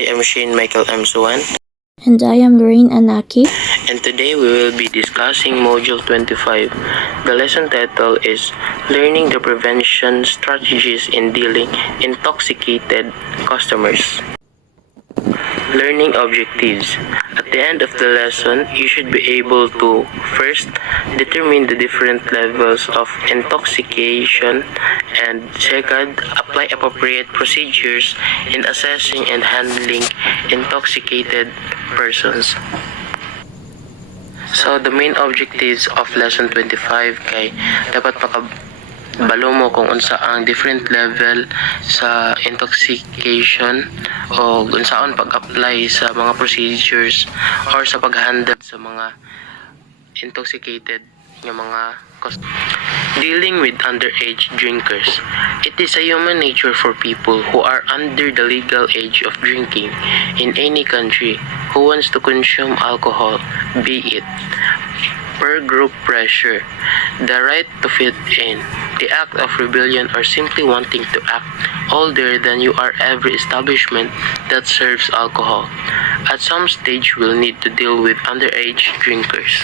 I am Shane Michael M. Suwan, And I am Lorraine Anaki. and today we will be discussing Module 25. The lesson title is Learning the Prevention Strategies in Dealing Intoxicated Customers. Learning objectives. At the end of the lesson, you should be able to first determine the different levels of intoxication and second, apply appropriate procedures in assessing and handling intoxicated persons. So the main objectives of lesson 25 kay dapat balo mo kung unsa ang different level sa intoxication o unsaon pag-apply sa mga procedures or sa pag-handle sa mga intoxicated nga mga dealing with underage drinkers. It is a human nature for people who are under the legal age of drinking in any country who wants to consume alcohol, be it per group pressure, the right to fit in, the act of rebellion, or simply wanting to act older than you are every establishment that serves alcohol. At some stage, we'll need to deal with underage drinkers.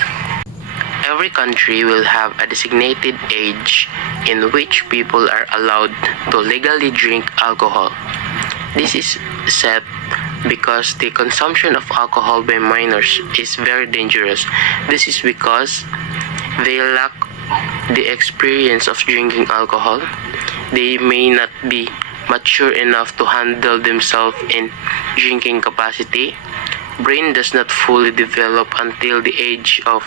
Every country will have a designated age in which people are allowed to legally drink alcohol. This is set because the consumption of alcohol by minors is very dangerous. This is because they lack the experience of drinking alcohol. They may not be mature enough to handle themselves in drinking capacity. Brain does not fully develop until the age of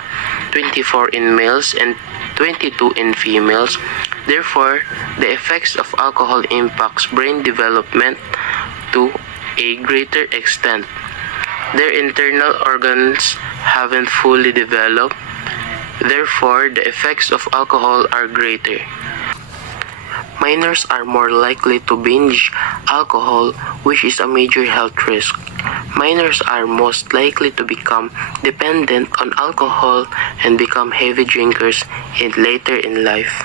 24 in males and 22 in females. Therefore, the effects of alcohol impacts brain development to a greater extent. Their internal organs haven't fully developed. Therefore, the effects of alcohol are greater. Minors are more likely to binge alcohol, which is a major health risk. Minors are most likely to become dependent on alcohol and become heavy drinkers later in life.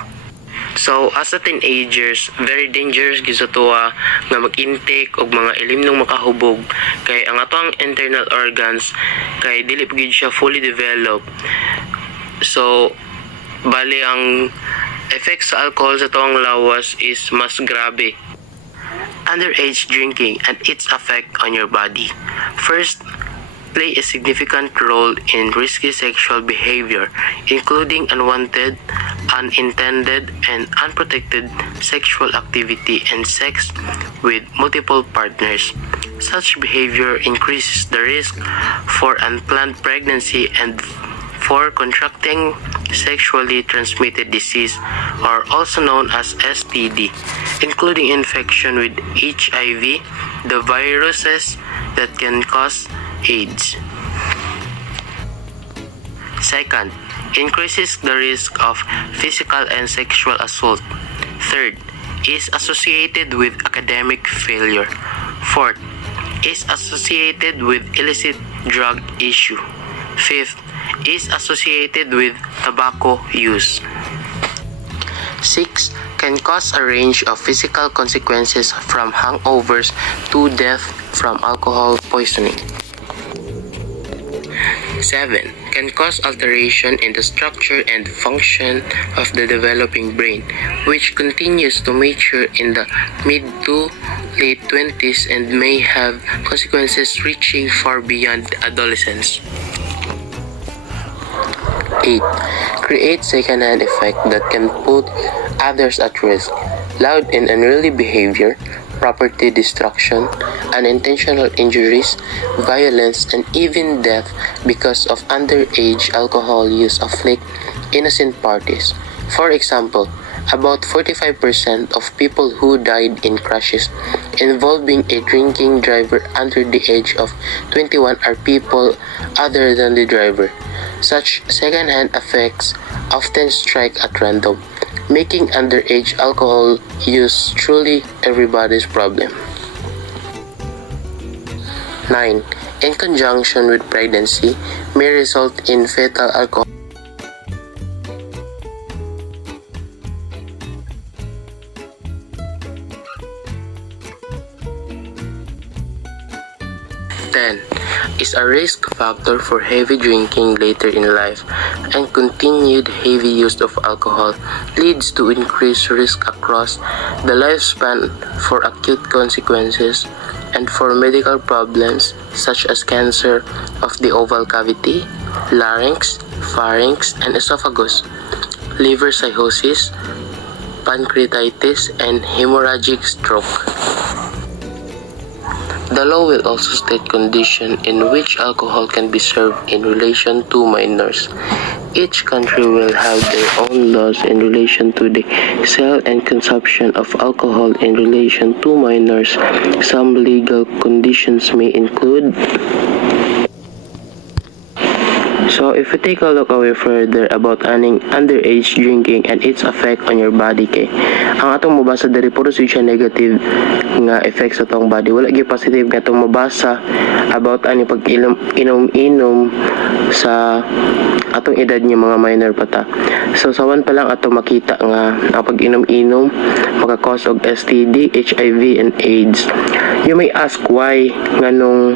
So, as a teenagers, very dangerous gisa tuwa nga mag-intake og mga ilimnong makahubog kay ang atong internal organs kay dili pa gid siya fully developed. So, bali ang effects sa alcohol sa tuwang lawas is mas grabe. Underage drinking and its effect on your body. First, play a significant role in risky sexual behavior, including unwanted, unintended, and unprotected sexual activity and sex with multiple partners. Such behavior increases the risk for unplanned pregnancy and for contracting sexually transmitted disease, or also known as STD, including infection with HIV, the viruses that can cause AIDS. Second, increases the risk of physical and sexual assault. Third, is associated with academic failure. Fourth, is associated with illicit drug issue. Fifth, is associated with tobacco use. 6. Can cause a range of physical consequences from hangovers to death from alcohol poisoning. 7. Can cause alteration in the structure and function of the developing brain, which continues to mature in the mid to late 20s and may have consequences reaching far beyond adolescence. 8. Create second-hand effect that can put others at risk. Loud and unruly behavior, property destruction, unintentional injuries, violence, and even death because of underage alcohol use afflict innocent parties. For example, about 45% of people who died in crashes involving a drinking driver under the age of 21 are people other than the driver. Such second-hand effects often strike at random, making underage alcohol use truly everybody's problem. 9. In conjunction with pregnancy, may result in fetal alcohol 10. Is a risk factor for heavy drinking later in life, and continued heavy use of alcohol leads to increased risk across the lifespan for acute consequences and for medical problems such as cancer of the oval cavity, larynx, pharynx, and esophagus, liver cirrhosis, pancreatitis, and hemorrhagic stroke. The law will also state conditions in which alcohol can be served in relation to minors. Each country will have their own laws in relation to the sale and consumption of alcohol in relation to minors. Some legal conditions may include. So if we take a look away further about underage drinking and its effect on your body kay ang atong mabasa diri puro siya negative nga effects sa atong body, wala gyud positive nga atong mabasa about ani pag inom sa atong edad nga mga minor pa ta. So sawan pa lang ato makita nga ang pag inom maka-cause og STD, HIV and AIDS. You may ask why nganong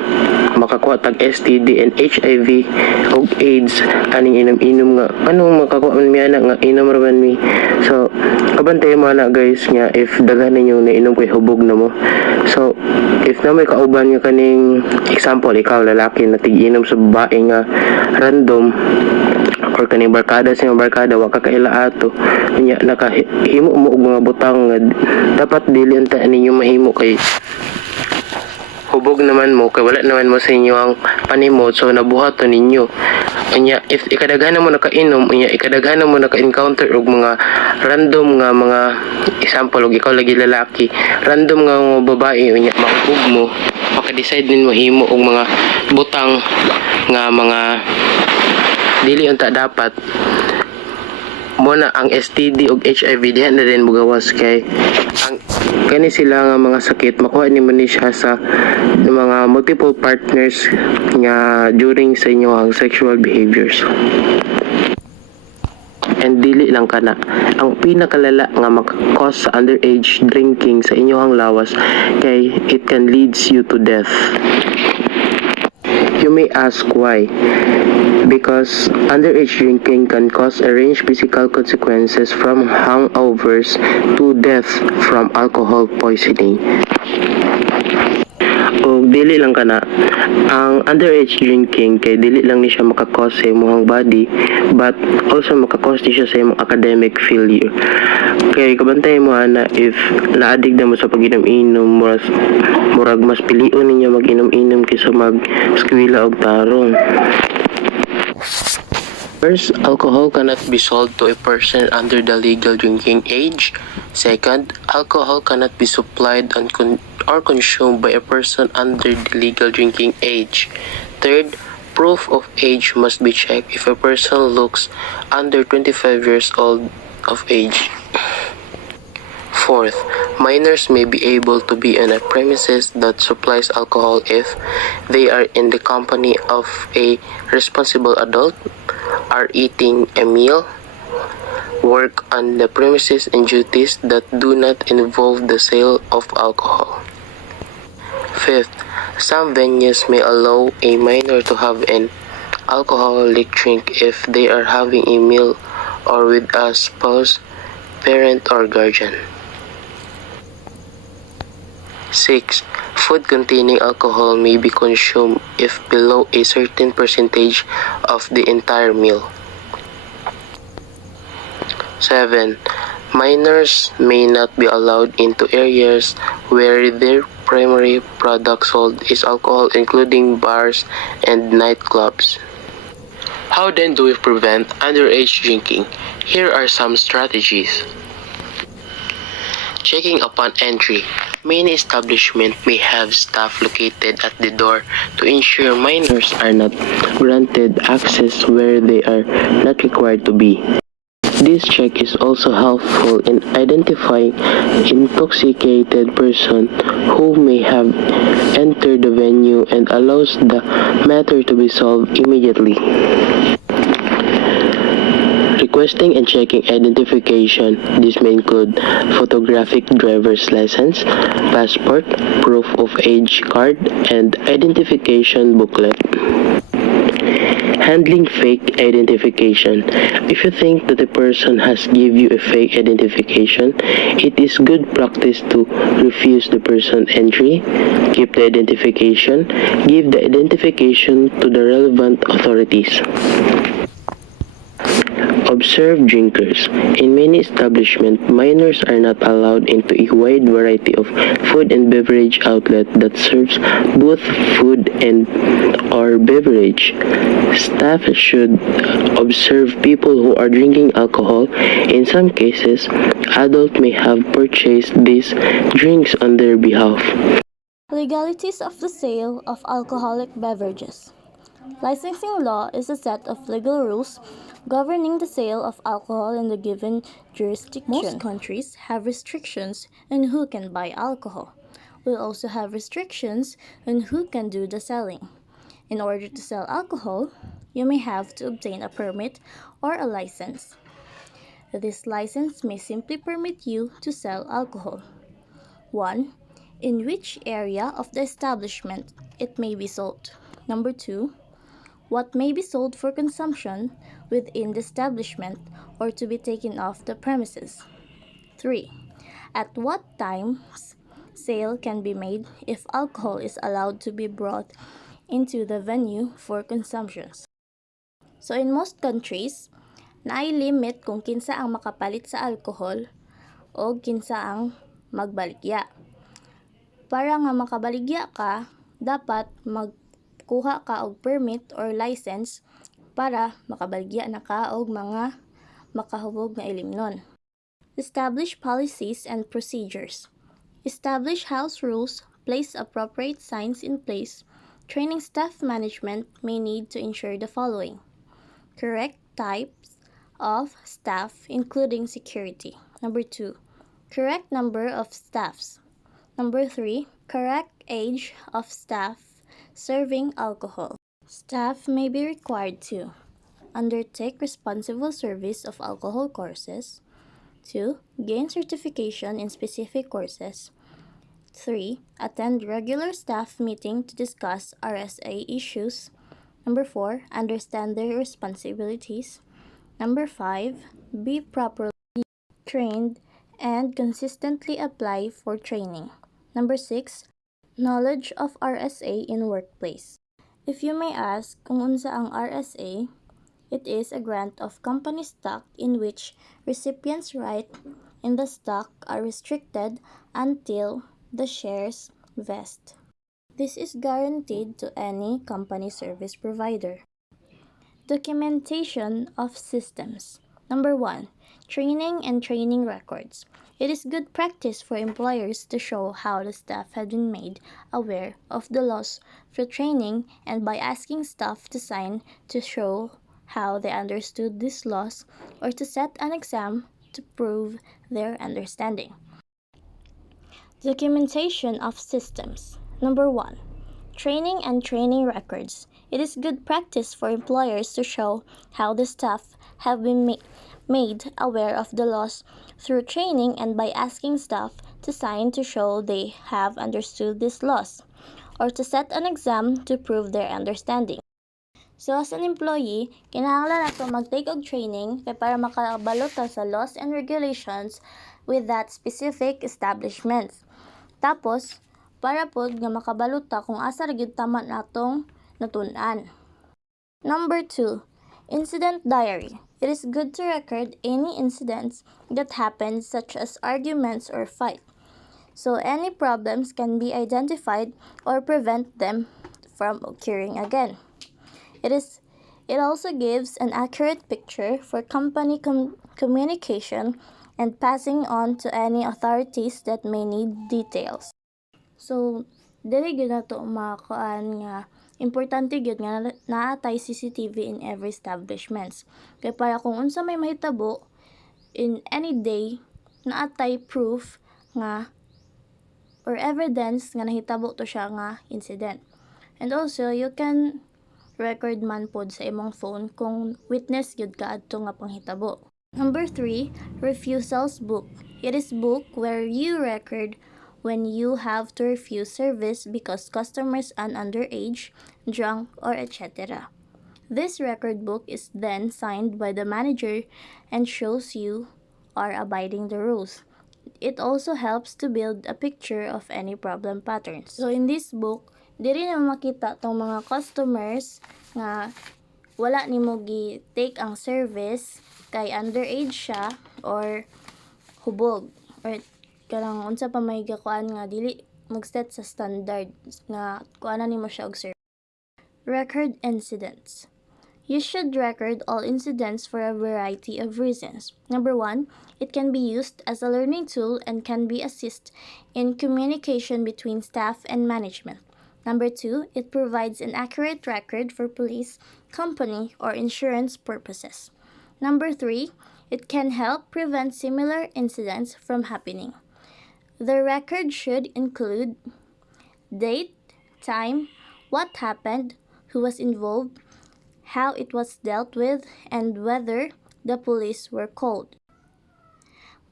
makakuha tag STD and HIV og AIDS aning inom nga anong makakuha man mi ana nga inom ra man mi. So kabantay mo na guys nga if daghan ninyo na inom kay hubog na mo. So if na may kauban nga kaning example ikaw lalaki na tig-inom sa babae nga random or kaning barkada sa barkada wa ka kaila ato nya nakahimo mo og mga butang nga dapat dili unta ninyo mahimo kay hubog naman mo kay wala naman mo sa inyo ang panimot, so nabuhat to ninyo. Unya if ikadaghan mo nakainom, unya ikadaghan mo naka-encounter og mga random nga mga example og ikaw lagi lalaki, random nga mga babae unya mahubog mo, maka-decide din mo himo og mga butang nga mga dili unta dapat mo na ang STD ug HIV diha na din mugawas kay ang kani sila nga mga sakit makuha ni man siya sa mga multiple partners nga during sa inyong sexual behaviors. And dili lang kana ang pinakalala nga maka-cause sa underage drinking sa inyong lawas kay it can leads you to death. You may ask why. Because underage drinking can cause a range physical consequences from hangovers to death from alcohol poisoning. O dili lang kana ang underage drinking kay dili lang ni siya makakause sa imong body but also makakause ni siya sa imong academic failure. Kay kabantay mo ana if naadig na mo sa pag-inom-inom murag mas pilion ninyo mag-inom-inom kaysa mag-eskwela og tarong. First, alcohol cannot be sold to a person under the legal drinking age. Second, alcohol cannot be supplied or consumed by a person under the legal drinking age. Third, proof of age must be checked if a person looks under 25 years old of age. Fourth, minors may be able to be on a premises that supplies alcohol if they are in the company of a responsible adult, are eating a meal, work on the premises and duties that do not involve the sale of alcohol. Fifth, some venues may allow a minor to have an alcoholic drink if they are having a meal or with a spouse, parent, or guardian. 6. Food containing alcohol may be consumed if below a certain percentage of the entire meal. 7. Minors may not be allowed into areas where their primary product sold is alcohol, including bars and nightclubs. How then do we prevent underage drinking? Here are some strategies. Checking upon entry. Many establishments may have staff located at the door to ensure minors are not granted access where they are not required to be. This check is also helpful in identifying intoxicated person who may have entered the venue and allows the matter to be solved immediately. Requesting and checking identification. This may include photographic driver's license, passport, proof of age card, and identification booklet. Handling fake identification. If you think that a person has give you a fake identification, it is good practice to refuse the person entry, keep the identification, give the identification to the relevant authorities. Observe drinkers. In many establishments, minors are not allowed into a wide variety of food and beverage outlet that serves both food and or beverage. Staff should observe people who are drinking alcohol. In some cases, adults may have purchased these drinks on their behalf. Legalities of the sale of alcoholic beverages. Licensing law is a set of legal rules governing the sale of alcohol in the given jurisdiction. Most countries have restrictions on who can buy alcohol. We also have restrictions on who can do the selling. In order to sell alcohol, you may have to obtain a permit or a license. This license may simply permit you to sell alcohol. 1. In which area of the establishment it may be sold. Number 2. What may be sold for consumption within the establishment or to be taken off the premises. 3. At what times sale can be made if alcohol is allowed to be brought into the venue for consumption. So in most countries, naay-limit kung kinsa ang makapalit sa alcohol o kinsa ang magbaligya. Para nga makabaligya ka, dapat magkuha ka og permit or license para makabaligya na ka og mga makahubog nga ilimnon. Establish policies and procedures. Establish house rules, place appropriate signs in place. Training staff management may need to ensure the following. Correct types of staff including security. Number 2. Correct number of staffs. Number 3. Correct age of staff serving alcohol. Staff may be required to undertake responsible service of alcohol courses. 2. Gain certification in specific courses. 3. Attend regular staff meeting to discuss RSA issues. Number 4. Understand their responsibilities. Number 5. Be properly trained and consistently apply for training. Number 6. Knowledge of RSA in workplace. If you may ask kung unsa ang RSA, it is a grant of company stock in which recipients' rights in the stock are restricted until the shares vest. This is guaranteed to any company service provider. Documentation of systems. Number 1. Training and training records. It is good practice for employers to show how the staff have been made aware of the laws through training and by asking staff to sign to show how they understood these laws or to set an exam to prove their understanding. Documentation of systems. Number 1. Training and training records. It is good practice for employers to show how the staff have been made aware of the laws through training and by asking staff to sign to show they have understood these laws or to set an exam to prove their understanding. So as an employee, kinahanglan nato mag-take og training kay para makabalo ta sa laws and regulations with that specific establishment. Tapos, para pod nga makabalo ta kung asa ra gyud tama natong natun-an. Number 2, incident diary. It is good to record any incidents that happen such as arguments or fight. So any problems can be identified or prevent them from occurring again. It also gives an accurate picture for company communication and passing on to any authorities that may need details. So, dili gyud nato makuan nga importante gyud nga naatay CCTV in every establishments. Kay para kung unsa may mahitabo in any day, naatay proof nga or evidence nga nahitabo to siya nga incident. And also, you can record man pod sa imong phone kung witness gyud ka adto nga panghitabo. Number 3, refusals book. It is book where you record when you have to refuse service because customers are underage, drunk, or etc. This record book is then signed by the manager and shows you are abiding the rules. It also helps to build a picture of any problem patterns. So in this book, diri na makita tong mga customers nga wala nimo gi take ang service kay underage siya or hubog or kanang unsa pa may gakuan nga dili mag-set sa standard nga kuanan nimo siya og service. Record incidents. You should record all incidents for a variety of reasons. Number 1, it can be used as a learning tool and can be assist in communication between staff and management. Number 2, it provides an accurate record for police, company, or insurance purposes. Number 3, it can help prevent similar incidents from happening. The record should include date, time, what happened, who was involved, how it was dealt with, and whether the police were called.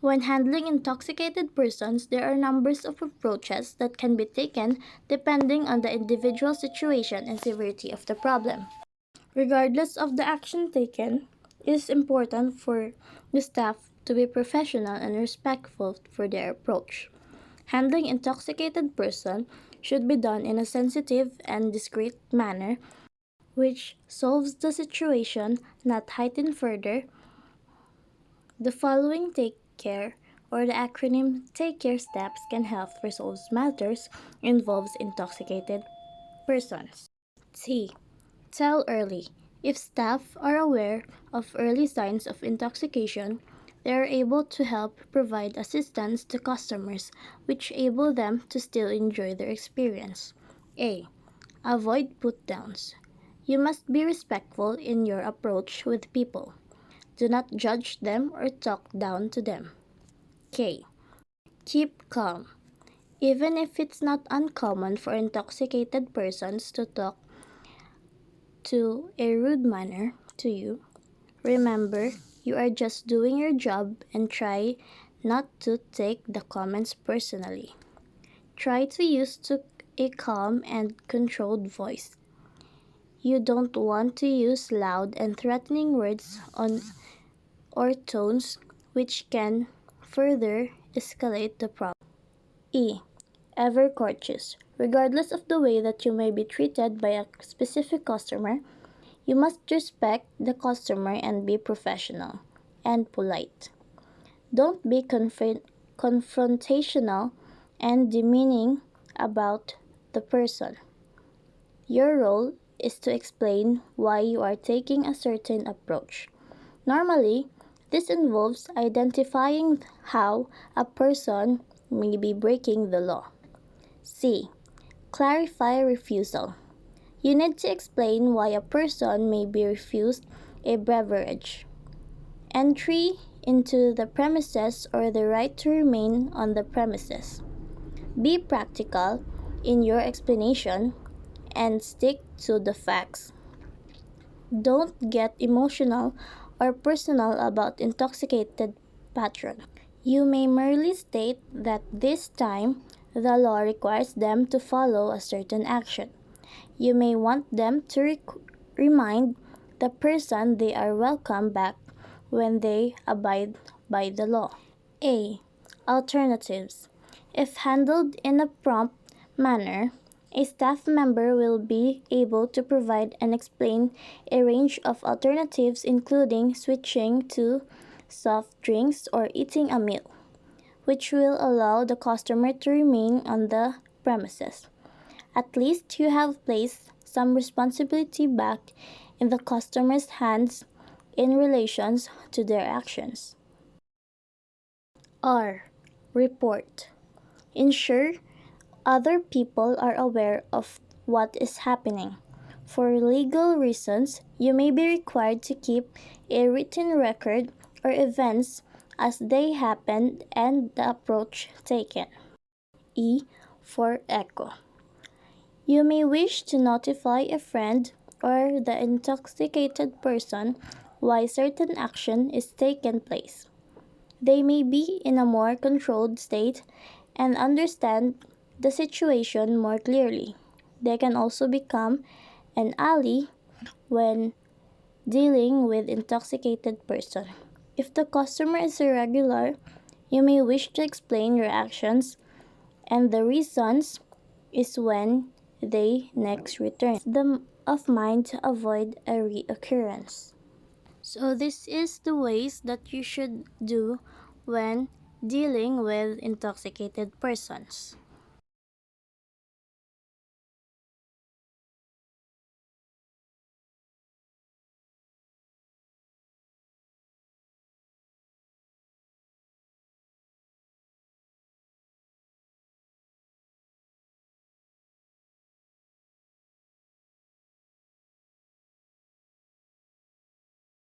When handling intoxicated persons, there are numbers of approaches that can be taken depending on the individual situation and severity of the problem. Regardless of the action taken, it is important for the staff to be professional and respectful for their approach. Handling intoxicated person should be done in a sensitive and discreet manner which solves the situation, not heighten further. The following take care or the acronym take care steps can help resolve matters involves intoxicated persons. T. Tell early. If staff are aware of early signs of intoxication, they are able to help provide assistance to customers which enable them to still enjoy their experience. A. Avoid put-downs. You must be respectful in your approach with people. Do not judge them or talk down to them. K. Keep calm. Even if it's not uncommon for intoxicated persons to talk to a rude manner to you, remember you are just doing your job and try not to take the comments personally. Try to use a calm and controlled voice. You don't want to use loud and threatening words or tones which can further escalate the problem. E. Ever courteous. Regardless of the way that you may be treated by a specific customer, you must respect the customer and be professional and polite. Don't be confrontational and demeaning about the person. Your role is to explain why you are taking a certain approach. Normally, this involves identifying how a person may be breaking the law. C. Clarify refusal. You need to explain why a person may be refused a beverage, entry into the premises, or the right to remain on the premises. Be practical in your explanation and stick to the facts. Don't get emotional or personal about intoxicated patron. You may merely state that this time the law requires them to follow a certain action. You may want them to remind the person they are welcome back when they abide by the law. A. Alternatives. If handled in a prompt manner, a staff member will be able to provide and explain a range of alternatives including switching to soft drinks or eating a meal, which will allow the customer to remain on the premises. At least you have placed some responsibility back in the customer's hands in relation to their actions. R. Report. Ensure other people are aware of what is happening. For legal reasons, you may be required to keep a written record or events as they happened and the approach taken. E. For echo. You may wish to notify a friend or the intoxicated person why certain action is taken place. They may be in a more controlled state and understand the situation more clearly. They can also become an ally when dealing with intoxicated person. If the customer is irregular, you may wish to explain your actions and the reasons is when they next return. The of mind to avoid a reoccurrence. So this is the ways that you should do when dealing with intoxicated persons.